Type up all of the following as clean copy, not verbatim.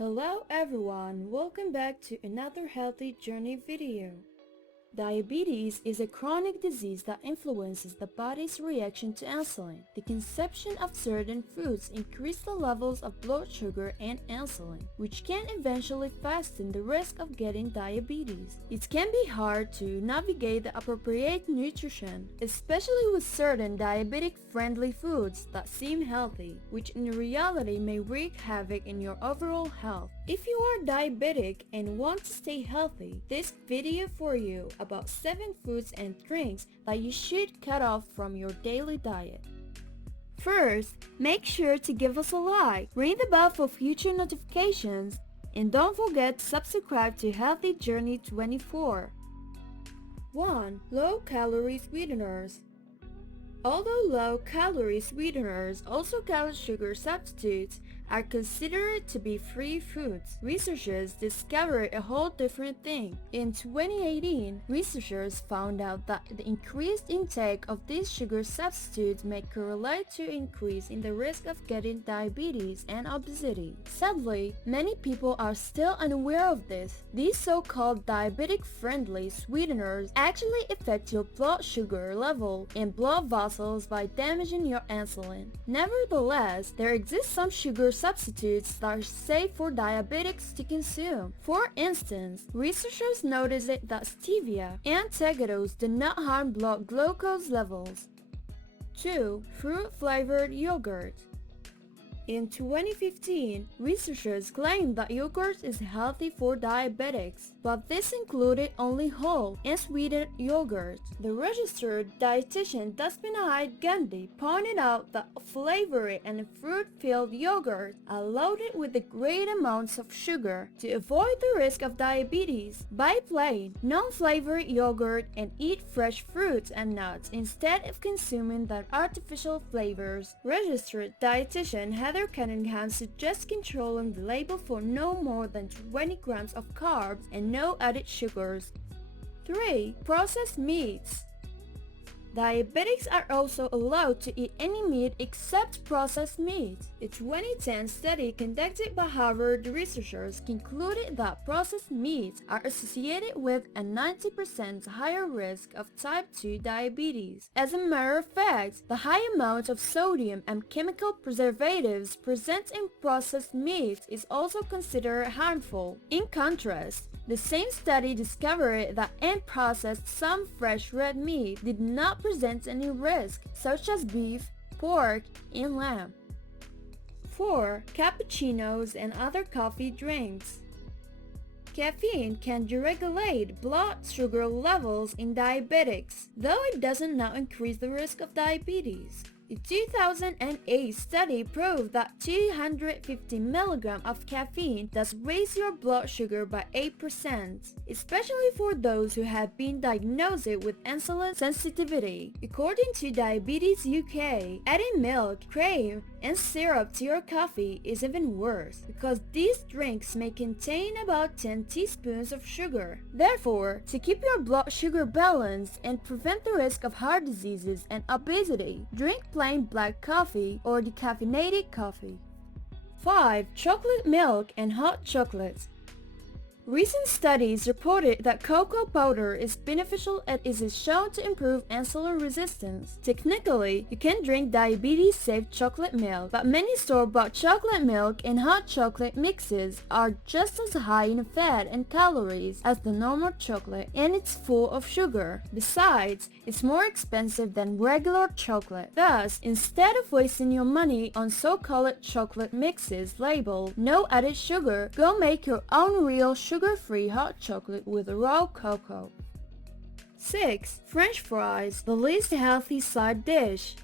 Hello everyone, welcome back to another Healthy Journey video. Diabetes is a chronic disease that influences the body's reaction to insulin. The consumption of certain foods increase the levels of blood sugar and insulin, which can eventually fasten the risk of getting diabetes. It can be hard to navigate the appropriate nutrition, especially with certain diabetic-friendly foods that seem healthy, which in reality may wreak havoc in your overall health. If you are diabetic and want to stay healthy, this video for you about 7 foods and drinks that you should cut off from your daily diet. First, make sure to give us a like, ring the bell for future notifications, and don't forget to subscribe to Healthy Journey 24. 1. Low-calorie sweeteners. Although low-calorie sweeteners, also called sugar substitutes, are considered to be free foods, researchers discovered a whole different thing. In 2018, researchers found out that the increased intake of these sugar substitutes may correlate to increase in the risk of getting diabetes and obesity. Sadly, many people are still unaware of this. These so-called diabetic-friendly sweeteners actually affect your blood sugar level and blood vessels by damaging your insulin. Nevertheless, there exist some sugar substitutes that are safe for diabetics to consume. For instance, researchers noticed that stevia and tegretose do not harm blood glucose levels. 2. Fruit-flavored yogurt. In 2015, researchers claimed that yogurt is healthy for diabetics, but this included only whole and sweetened yogurt. The registered dietitian Daspanahide Gandhi pointed out that flavored and fruit-filled yogurt are loaded with the great amounts of sugar. To avoid the risk of diabetes, buy plain, non-flavored yogurt and eat fresh fruits and nuts instead of consuming the artificial flavors. Registered dietitian Heather Cunningham suggests controlling the label for no more than 20 grams of carbs and no added sugars. 3. Processed meats. Diabetics are also allowed to eat any meat except processed meat. A 2010 study conducted by Harvard researchers concluded that processed meats are associated with a 90% higher risk of type 2 diabetes. As a matter of fact, the high amount of sodium and chemical preservatives present in processed meats is also considered harmful. In contrast, the same study discovered that unprocessed some fresh red meat did not present any risk, such as beef, pork, and lamb. 4. Cappuccinos and other coffee drinks. Caffeine can deregulate blood sugar levels in diabetics, though it doesn't now increase the risk of diabetes. A 2008 study proved that 250 mg of caffeine does raise your blood sugar by 8%, especially for those who have been diagnosed with insulin sensitivity. According to Diabetes UK, adding milk, cream, and syrup to your coffee is even worse, because these drinks may contain about 10 teaspoons of sugar. Therefore, to keep your blood sugar balanced and prevent the risk of heart diseases and obesity, drink plain black coffee or decaffeinated coffee. 5. Chocolate milk and hot chocolate. Recent studies reported that cocoa powder is beneficial and is shown to improve insulin resistance. Technically, you can drink diabetes-safe chocolate milk, but many store-bought chocolate milk and hot chocolate mixes are just as high in fat and calories as the normal chocolate, and it's full of sugar. Besides, it's more expensive than regular chocolate. Thus, instead of wasting your money on so-called chocolate mixes labeled "no added sugar," go make your own real sugar-free hot chocolate with raw cocoa. 6. French fries, the least healthy side dish.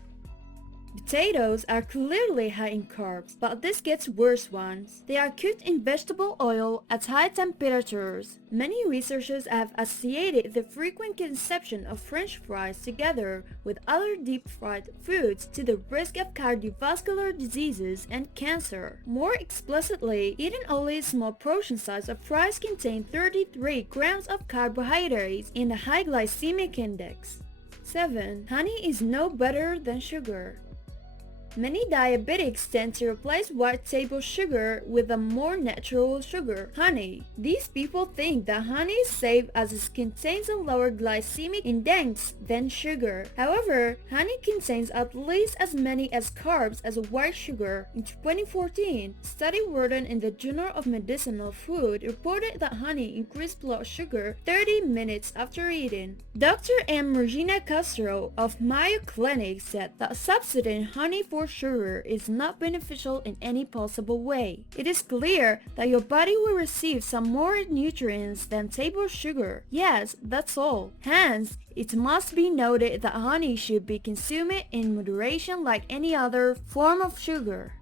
Potatoes are clearly high in carbs, but this gets worse ones. They are cooked in vegetable oil at high temperatures. Many researchers have associated the frequent consumption of French fries together with other deep-fried foods to the risk of cardiovascular diseases and cancer. More explicitly, eating only a small portion size of fries contain 33 grams of carbohydrates in the high glycemic index. 7. Honey is no better than sugar. Many diabetics tend to replace white table sugar with a more natural sugar, honey. These people think that honey is safe as it contains a lower glycemic index than sugar. However, honey contains at least as many as carbs as white sugar. In 2014, a study written in the Journal of Medicinal Food reported that honey increased blood sugar 30 minutes after eating. Dr. M. Regina Castro of Mayo Clinic said that substituting honey for sugar is not beneficial in any possible way. It is clear that your body will receive some more nutrients than table sugar. Yes, that's all. Hence, it must be noted that honey should be consumed in moderation like any other form of sugar.